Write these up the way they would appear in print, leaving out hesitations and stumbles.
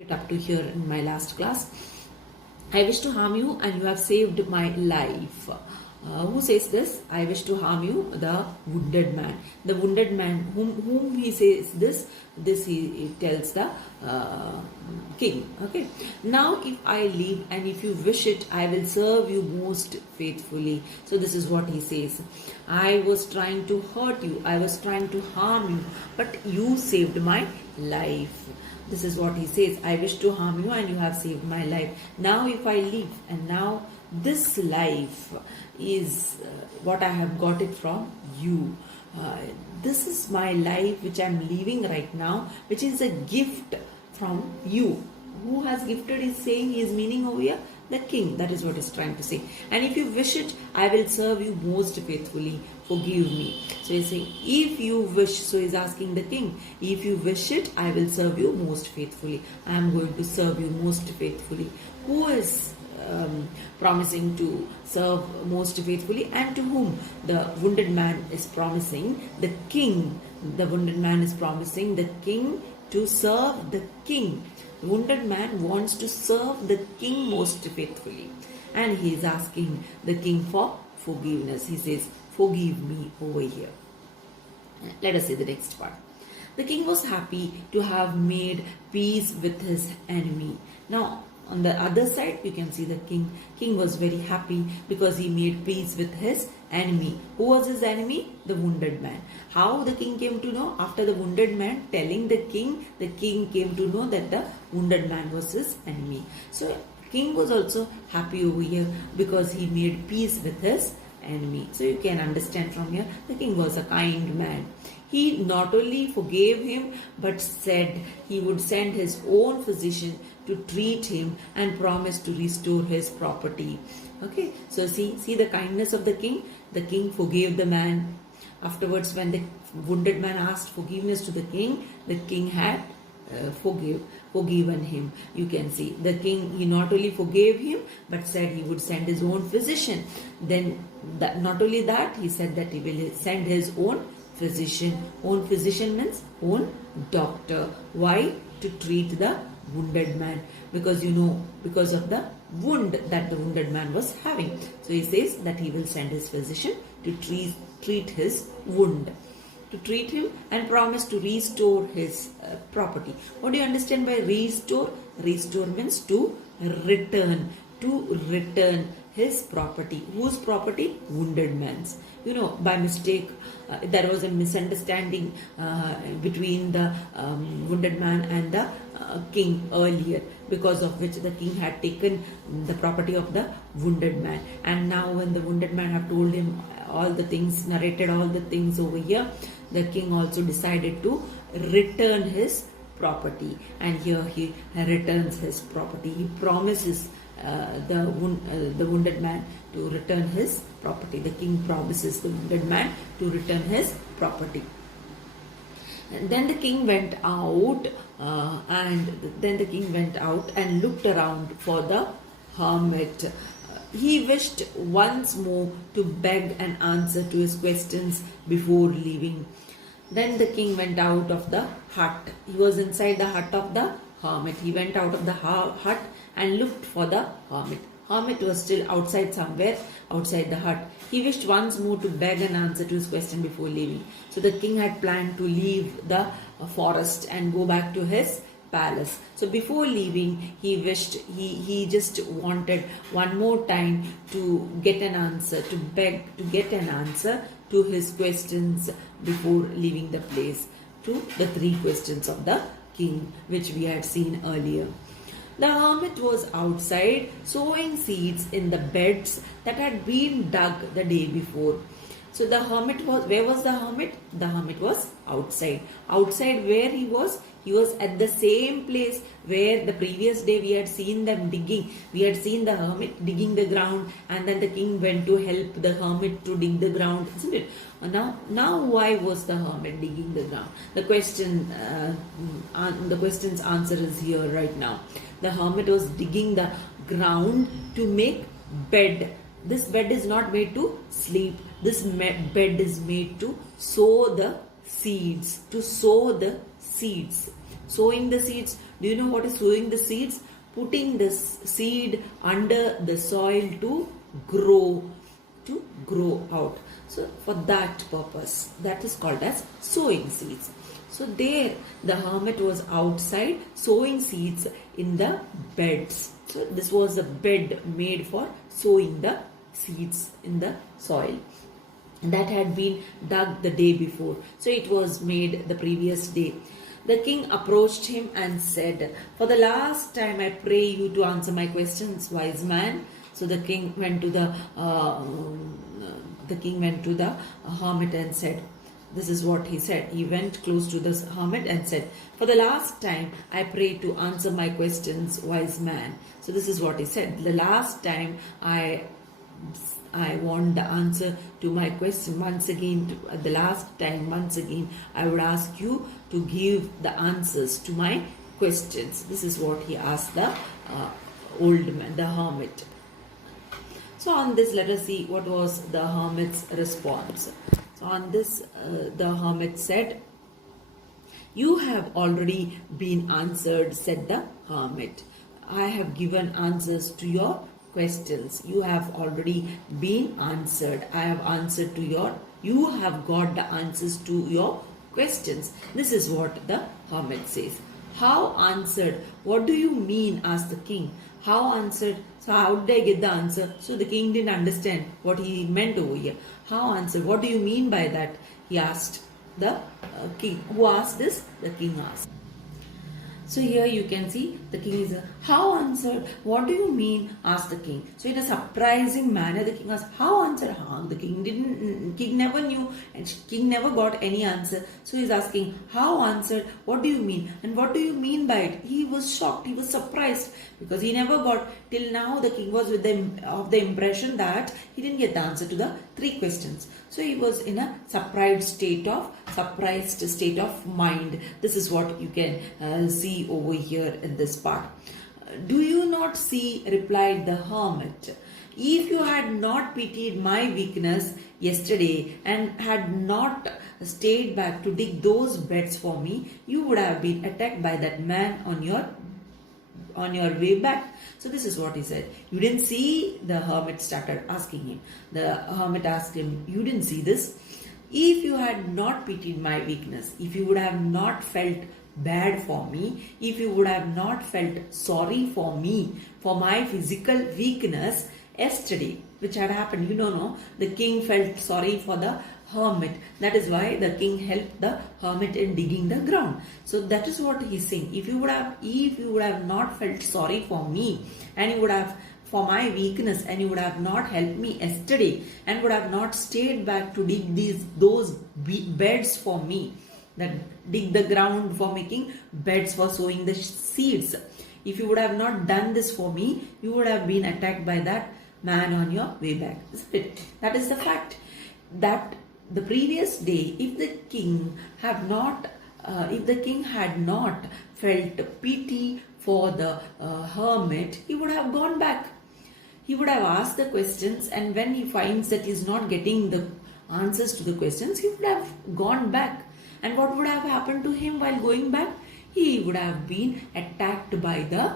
it up to here in my last class. I wish to harm you and you have saved my life. Who says this? I wish to harm you, the wounded man. The wounded man, whom he says this he tells the king. Okay. Now if I leave and if you wish it, I will serve you most faithfully. So this is what he says. I was trying to hurt you. I was trying to harm you, but you saved my life. This is what he says. I wish to harm you and you have saved my life. Now if I leave, and now this life is what I have got it from you. This is my life which I am living right now, which is a gift from you. Who has gifted is saying, he is meaning over here the king. That is what he's trying to say. And if you wish it, I will serve you most faithfully. Forgive me. So he's saying, if you wish, so he's asking the king, if you wish it, I will serve you most faithfully. I am going to serve you most faithfully. Who is promising to serve most faithfully, and to whom? The wounded man is promising the king. The wounded man is promising the king to serve the king. The wounded man wants to serve the king most faithfully, and he is asking the king for forgiveness. He says, forgive me over here. Let us see the next part. The king was happy to have made peace with his enemy. Now, on the other side, you can see the king. King was very happy because he made peace with his enemy. Who was his enemy? The wounded man. How the king came to know? After the wounded man telling the king came to know that the wounded man was his enemy. So, king was also happy over here because he made peace with his enemy. So, you can understand from here, the king was a kind man. He not only forgave him, but said he would send his own physician to treat him and promised to restore his property. Okay, so see the kindness of the king. The king forgave the man. Afterwards, when the wounded man asked forgiveness to the king had forgiven him. You can see the king, he not only forgave him, but said he would send his own physician. Then not only that, he said that he will send his own physician. Own physician means own doctor. Why? To treat the wounded man, because because of the wound that the wounded man was having. So he says that he will send his physician to treat his wound, to treat him, and promise to restore his property. What do you understand by restore? Restore means to return his property. Whose property? Wounded man's. By mistake, there was a misunderstanding between the wounded man and the king earlier, because of which the king had taken the property of the wounded man. And now when the wounded man have told him all the things, narrated all the things over here, the king also decided to return his property. And here he returns his property. He promises the wounded man to return his property. The king promises the wounded man to return his property. And then the king went out, and looked around for the hermit. He wished once more to beg an answer to his questions before leaving. Then the king went out of the hut. He was inside the hut of the hermit. He went out of the hut and looked for the hermit. Hermit was still outside somewhere, outside the hut. He wished once more to beg an answer to his question before leaving. So the king had planned to leave the forest and go back to his palace. So before leaving, he wished, he just wanted one more time to get an answer, to beg to get an answer to his questions before leaving the place, to the 3 questions of the king, which we had seen earlier. The hermit was outside sowing seeds in the beds that had been dug the day before. So the hermit was, where was the hermit? The hermit was outside. Outside where he was? He was at the same place where the previous day we had seen them digging. We had seen the hermit digging the ground, and then the king went to help the hermit to dig the ground, isn't it? Now why was the hermit digging the ground? The question's answer is here right now. The hermit was digging the ground to make bed. This bed is not made to sleep. This bed is made to sow the seeds. Sowing the seeds. Do you know what is sowing the seeds? Putting the seed under the soil to grow out. So for that purpose, that is called as sowing seeds. So there the hermit was outside sowing seeds in the beds. So this was a bed made for sowing the seeds in the soil that had been dug the day before. So it was made the previous day. The king approached him and said, "For the last time I pray you to answer my questions, wise man." So the king went to the hermit and said, this is what he said. He went close to the hermit and said, "For the last time I pray to answer my questions, wise man." So this is what he said. The last time I want the answer to my question. Once again, the last time, once again, I would ask you to give the answers to my questions. This is what he asked the old man, the hermit. So on this, let us see what was the hermit's response. So on this, the hermit said, "You have already been answered," said the hermit. "I have given answers to your questions. You have already been answered. I have answered to you have got the answers to your questions." This is what the hermit says. How answered? What do you mean? Asked the king. How answered? So how did I get the answer? So the king didn't understand what he meant over here. How answered? What do you mean by that? He asked the king. Who asked this? The king asked. So here you can see the king is how answered? What do you mean? Asked the king. So in a surprising manner, the king asked, how answered? The king never knew and king never got any answer. So he's asking, how answered? What do you mean? And what do you mean by it? He was shocked. He was surprised because he never got, till now the king was with of the impression that he didn't get the answer to the 3 questions. So he was in a surprised state of mind. This is what you can see over here in this part. "Do you not see," replied the hermit, "if you had not pitied my weakness yesterday and had not stayed back to dig those beds for me, you would have been attacked by that man on your way back." So this is what he said. You didn't see? The hermit started asking him. The hermit asked him, "You didn't see this? If you had not pitied my weakness, if you would have not felt bad for me, if you would have not felt sorry for me, for my physical weakness yesterday," which had happened, the king felt sorry for the hermit. That is why the king helped the hermit in digging the ground. So that is what he's saying. If you would have not felt sorry for me, and you would have for my weakness, and you would have not helped me yesterday, and would have not stayed back to dig those beds for me, that dig the ground for making beds for sowing the seeds. If you would have not done this for me, you would have been attacked by that man on your way back. That is the fact. That the previous day, if the king had not felt pity for the hermit, he would have gone back. He would have asked the questions, and when he finds that he is not getting the answers to the questions, he would have gone back. And what would have happened to him while going back? He would have been attacked by the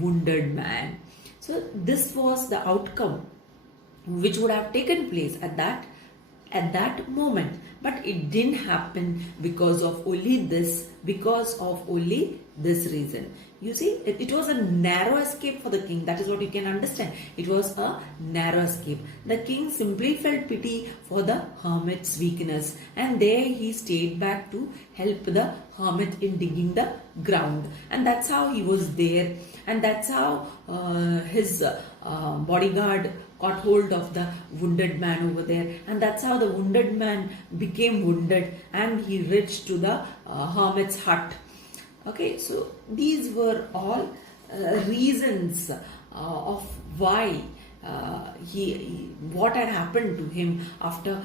wounded man. So this was the outcome which would have taken place at that moment. But it didn't happen because of only this reason. You see, it was a narrow escape for the king. That is what you can understand. It was a narrow escape. The king simply felt pity for the hermit's weakness, and there he stayed back to help the hermit in digging the ground. And that's how he was there, and that's how his bodyguard got hold of the wounded man over there, and that's how the wounded man became wounded and he reached to the hermit's hut. Okay, so these were all reasons of why what had happened to him after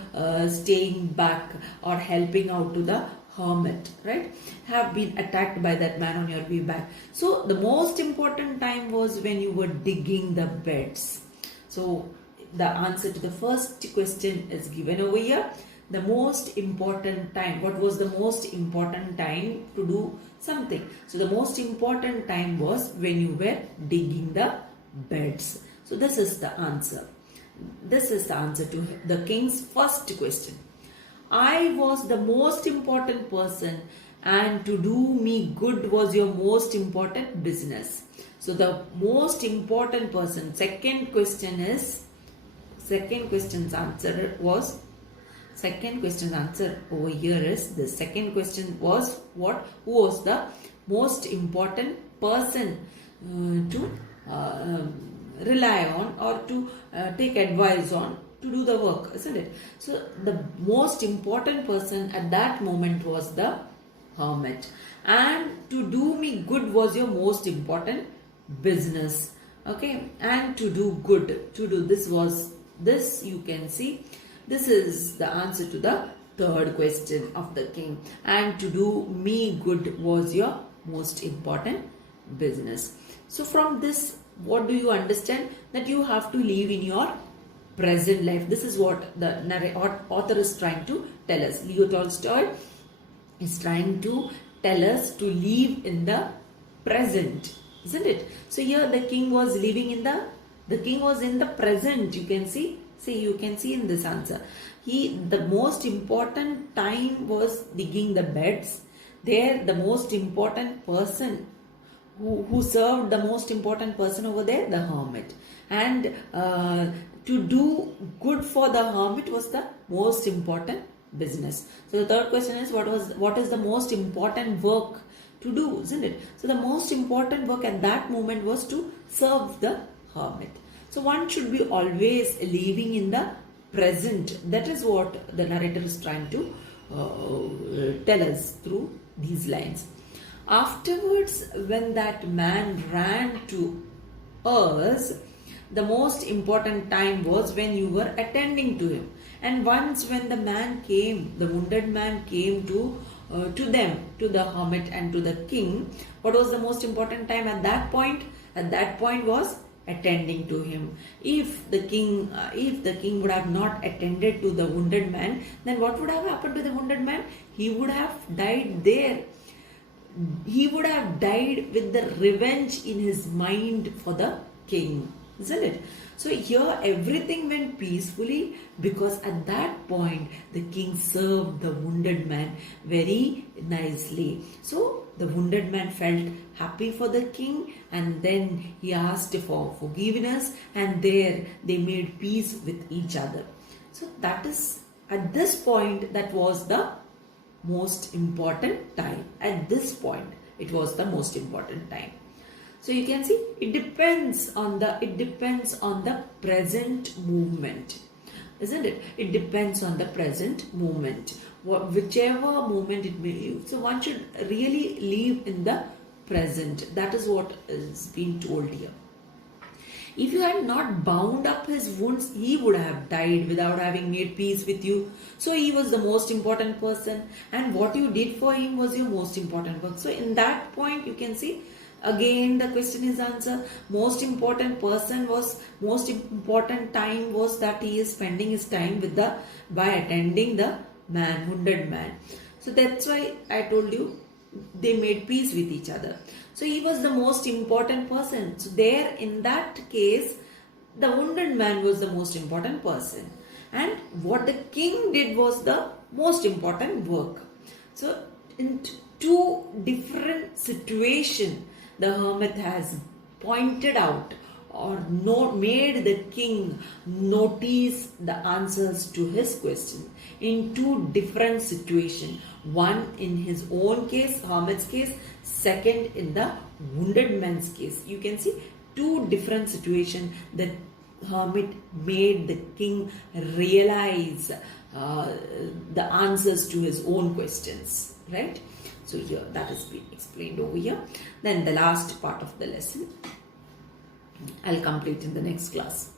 staying back or helping out to the hermit, right? Have been attacked by that man on your way back. So the most important time was when you were digging the beds. So the answer to the first question is given over here. The most important time, what was the most important time to do something. So the most important time was when you were digging the beds. So this is the answer. This is the answer to the king's first question. I was the most important person, and to do me good was your most important business. So the most important person. Second question's answer over here is the second question was what? Who was the most important person to rely on or to take advice on to do the work, isn't it? So the most important person at that moment was the hermit, and to do me good was your most important business. Okay, and to do good, to do this was this, you can see this is the answer to the third question of the king, and to do me good was your most important business. So from this, what do you understand? That you have to live in your present life. This is what the author is trying to tell us. Leo Tolstoy is trying to tell us to live in the present, isn't it? So here the king was living in the king was in the present. You can see you can see in this answer. The most important time was digging the beds. There the most important person who served the most important person over there, the hermit, and to do good for the hermit was the most important business. So the third question is what is the most important work to do, isn't it? So the most important work at that moment was to serve the hermit. So one should be always living in the present. That is what the narrator is trying to tell us through these lines. Afterwards, when that man ran to us, the most important time was when you were attending to him. And once when the man came, the wounded man came to them, to the hermit and to the king, what was the most important time at that point? At that point was attending to him. If the king would have not attended to the wounded man, then what would have happened to the wounded man? He would have died there. He would have died with the revenge in his mind for the king, isn't it? So here everything went peacefully because at that point the king served the wounded man very nicely. So the wounded man felt happy for the king, and then he asked for forgiveness, and there they made peace with each other. So that is, at this point, that was the most important time. At this point it was the most important time. So you can see it depends on the present movement, isn't it? It depends on the present movement, whichever moment it may be. So one should really live in the present. That is what is being told here. If you had not bound up his wounds, he would have died without having made peace with you. So he was the most important person, and what you did for him was your most important work. So in that point, you can see again the question is answered. Most important person was, most important time was that he is spending his time with by attending the man, wounded man. So that's why I told you they made peace with each other. So he was the most important person. So there in that case, the wounded man was the most important person. And what the king did was the most important work. So in two different situations, the hermit has pointed out or made the king notice the answers to his question in two different situations. One in his own case, hermit's case, second in the wounded man's case. You can see two different situations. The hermit made the king realize the answers to his own questions, right? So here that is being explained over here. Then the last part of the lesson I'll complete in the next class.